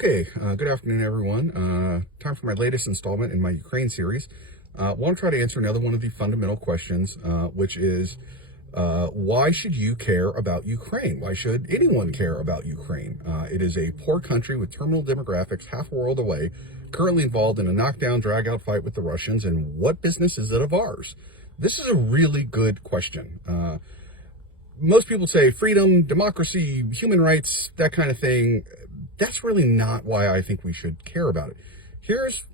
Good afternoon, everyone. Time for my latest installment in my Ukraine series. I want to try to answer another one of the fundamental questions, which is, why should you care about Ukraine? Why should anyone care about Ukraine? It is a poor country with terminal demographics, half a world away, currently involved in a knockdown, drag-out fight with the Russians, and what business is it of ours? This is a really good question. Most people say freedom, democracy, human rights, that kind of thing. That's really not why I think we should care about it.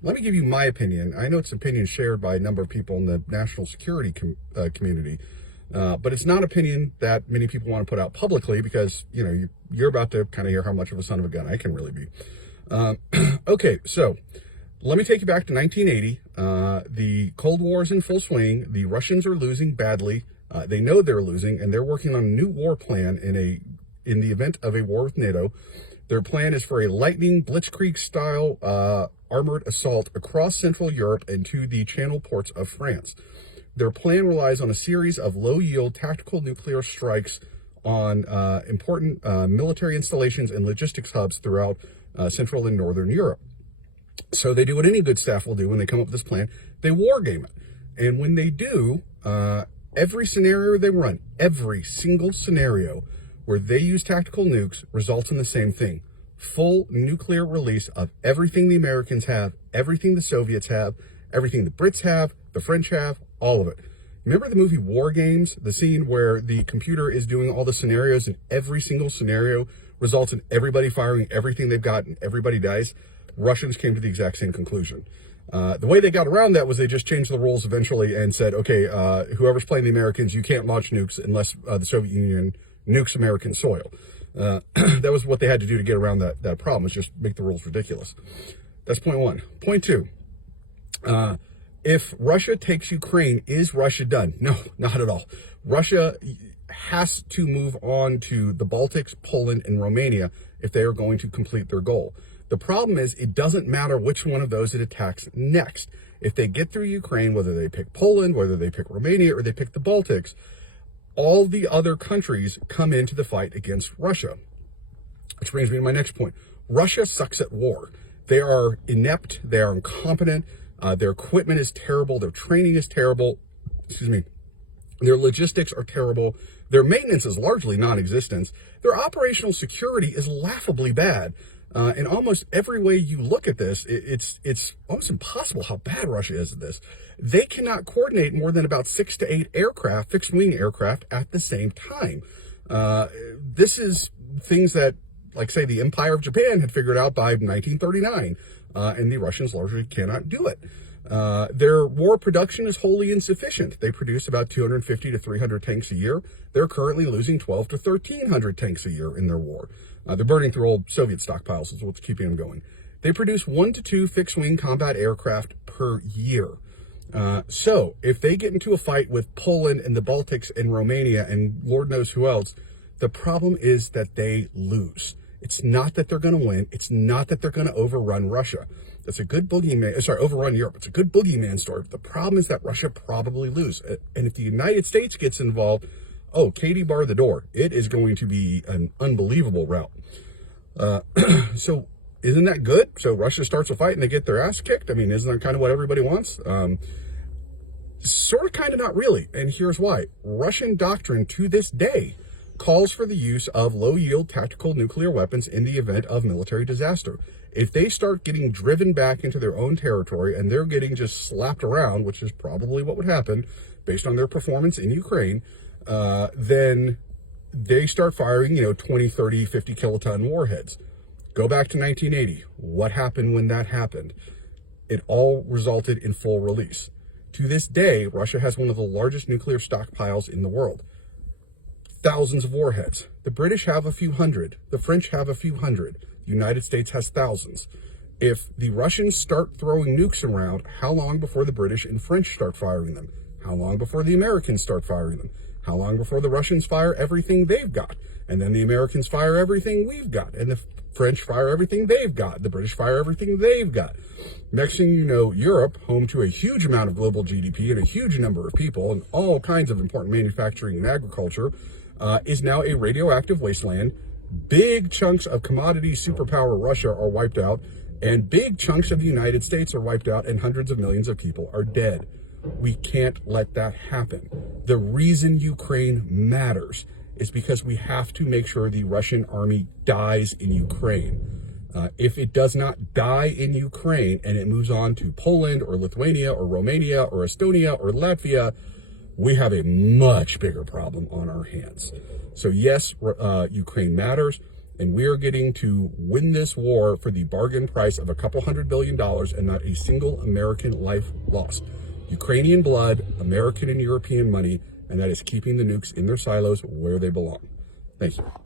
Let me give you my opinion. I know it's an opinion shared by a number of people in the national security community, but it's not an opinion that many people want to put out publicly because, you're about to kind of hear how much of a son of a gun I can really be. So let me take you back to 1980. The Cold War is in full swing. The Russians are losing badly. They know they're losing, and they're working on a new war plan in the event of a war with NATO. Their plan is for a lightning blitzkrieg-style armored assault across Central Europe and to the Channel ports of France. Their plan relies on a series of low-yield tactical nuclear strikes on important military installations and logistics hubs throughout Central and Northern Europe. So they do what any good staff will do when they come up with this plan. They war game it. And when they do, every scenario they run, every single scenario where they use tactical nukes results in the same thing. Full nuclear release of everything the Americans have, everything the Soviets have, everything the Brits have, the French have, all of it. Remember the movie War Games? The scene where the computer is doing all the scenarios and every single scenario results in everybody firing everything they've got and everybody dies? Russians came to the exact same conclusion. The way they got around that was they just changed the rules eventually and said, okay, whoever's playing the Americans, you can't launch nukes unless the Soviet Union nukes American soil. That was what they had to do to get around that problem, was just make the rules ridiculous. That's point one. Point two, if Russia takes Ukraine, is Russia done? No, not at all. Russia has to move on to the Baltics, Poland, and Romania if they are going to complete their goal. The problem is it doesn't matter which one of those it attacks next. If they get through Ukraine, whether they pick Poland, whether they pick Romania, or they pick the Baltics, all the other countries come into the fight against Russia. Which brings me to my next point. Russia sucks at war. They are inept. They are incompetent. Their equipment is terrible. Their training is terrible. Their logistics are terrible. Their maintenance is largely non-existent. Their operational security is laughably bad. In almost every way you look at this, it's almost impossible how bad Russia is at this. They cannot coordinate more than about 6 to 8 aircraft, fixed-wing aircraft, at the same time. This is things that, like, say, the Empire of Japan had figured out by 1939, and the Russians largely cannot do it. Their war production is wholly insufficient. They produce about 250 to 300 tanks a year. They're currently losing 12 to 1,300 tanks a year in their war. They're burning through old Soviet stockpiles is what's keeping them going. They produce 1 to 2 fixed-wing combat aircraft per year. So if they get into a fight with Poland and the Baltics and Romania and Lord knows who else, the problem is that they lose. It's not that they're going to win. It's not that they're going to overrun Russia. That's a good overrun Europe. It's a good boogeyman story. But the problem is that Russia probably lose. And if the United States gets involved, Katie bar the door. It is going to be an unbelievable rout. So isn't that good? So Russia starts a fight and they get their ass kicked. I mean, isn't that kind of what everybody wants? Sort of, kind of, not really. And here's why. Russian doctrine to this day calls for the use of low-yield tactical nuclear weapons in the event of military disaster. If they start getting driven back into their own territory and they're getting just slapped around, which is probably what would happen based on their performance in Ukraine, then they start firing, 20, 30, 50 kiloton warheads. Go back to 1980. What happened when that happened? It all resulted in full release. To this day, Russia has one of the largest nuclear stockpiles in the world. Thousands of warheads. The British have a few hundred. The French have a few hundred. The United States has thousands. If the Russians start throwing nukes around, how long before the British and French start firing them? How long before the Americans start firing them? How long before the Russians fire everything they've got? And then the Americans fire everything we've got. And the French fire everything they've got. The British fire everything they've got. Next thing you know, Europe, home to a huge amount of global GDP and a huge number of people and all kinds of important manufacturing and agriculture, is now a radioactive wasteland big chunks of commodity superpower Russia are wiped out, and big chunks of the United States are wiped out, and hundreds of millions of people are dead. We can't let that happen. The reason Ukraine matters is because we have to make sure the Russian army dies in Ukraine. If it does not die in Ukraine and it moves on to Poland or Lithuania or Romania or Estonia or Latvia, we have a much bigger problem on our hands. So yes, Ukraine matters, and we are getting to win this war for the bargain price of a couple $100 billion and not a single American life lost. Ukrainian blood, American and European money, and that is keeping the nukes in their silos where they belong. Thank you.